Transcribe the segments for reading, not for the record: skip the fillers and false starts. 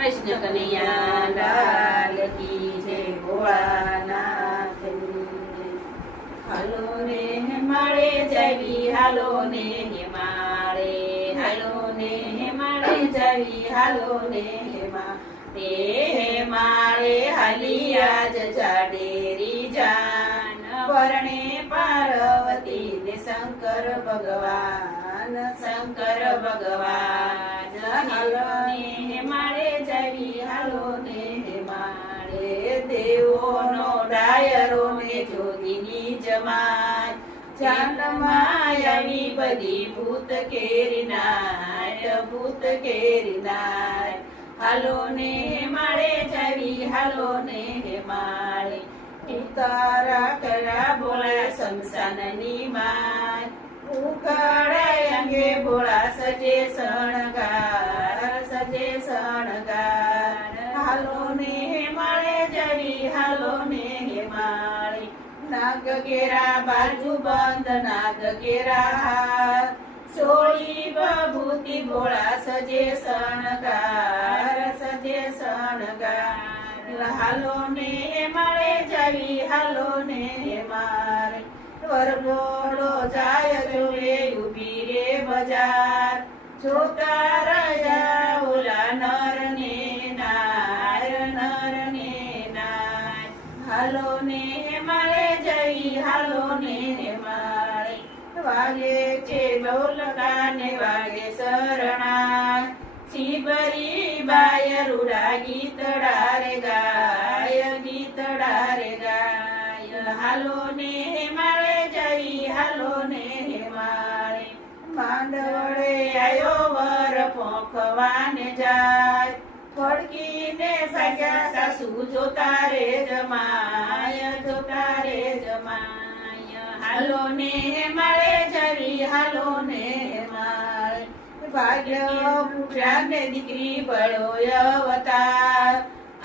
કૃષ્ણ કનૈયા લાલ કી જય ભોળાનાથની જય. હાલો ને માળે જાવી હાલો ને માળે, હાલો ને માળે જાવી હાલો ને તે માળે હાલિયા જ જાડેરી જાન પરણે પાર્વતી ને શંકર ભગવાન, શંકર ભગવાન. હાલો ને માળે જાવી હાલો ને માળે, દેવોનો ડાયરો ને જોગીની જમાત જાનમાં આવી બધી ભૂત કેરી નાટ, ભૂત કેરી નાટ. હાલો ને માળે જાવી હાલો ને માળે, ઉતારા કરા બોલા શમશાનની માત, ઉકાળાય અંગે બોળા સજે શણગાર, સજે શણગાર. હાલો ને માળે જાવી હાલો ને માળે, નાગ કેરા બાજુ બંધ નાગ કેરા હાથ, સોળી બભૂતિ બોળા સજે શણગાર, સજે શણગાર. હાલો ને માળે જાવી હાલો ને માળે, વરઘોડો જાય જોવે ઉભી રે બજાર, જોતા રહ્યા ઓલા નર ને નાર, નર ને નાર. હાલો ને માળે જાવી હાલો ને માળે, વાગે છે ઢોલકા ને વાગે શરણા, શીબરી બાય રૂડા ગીતડા રે ગાય, ગીતડા રે ગાય. હાલો ને માળે જાવી હાલો ને માળે, માંડવડે આયો વર પોખવાને જાય, ફડકીને સાગ્યા સાસુ જોતા રે જમાય, જોતા રે જમાય. હાલો ને માળે જાવી હાલો ને માળે, ભાગ્ય પૂછ્યા ને દીકરી બળો અવતાર,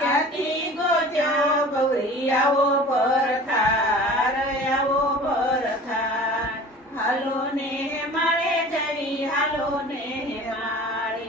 ક્યાંથી ગોત્યો ગૌરી આવો પરથાર, આવો પરથાર. હાલો ને માળે જાવી હાલો ને માળે,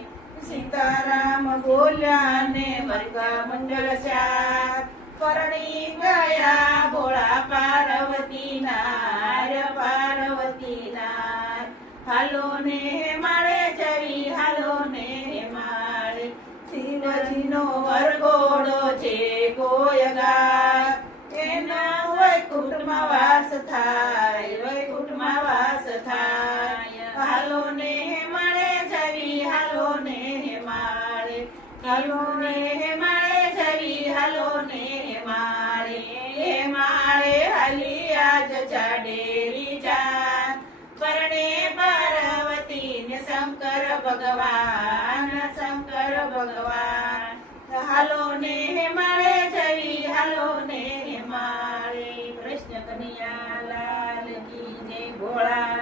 સીતારામ બોલ્યા ને મરકા મંગલ ચાર, પરણી ગયા ભોળા પાર્વતી નાર, પાર્વતી નાર. હાલો ને માળે જાવી હાલો ને માળે, શિવજીનો વરઘોડો છે કોયગા, એના વૈકુંઠમાં વાસ થાય, વૈકુંઠમાં વાસ થાય. હાલો ને માળે જાવી હાલો ને માળે, હાલો ને માળે જાવી હાલો ને માળે, એ માળે હાલિયા જ જાડેરી જાન પરણે પાર્વતી ને શંકર ભગવાન, શંકર ભગવાન. હાલો ને માળે જાવી હાલો ને માળે, કૃષ્ણ કનૈયા લાલ કી જય ભોળા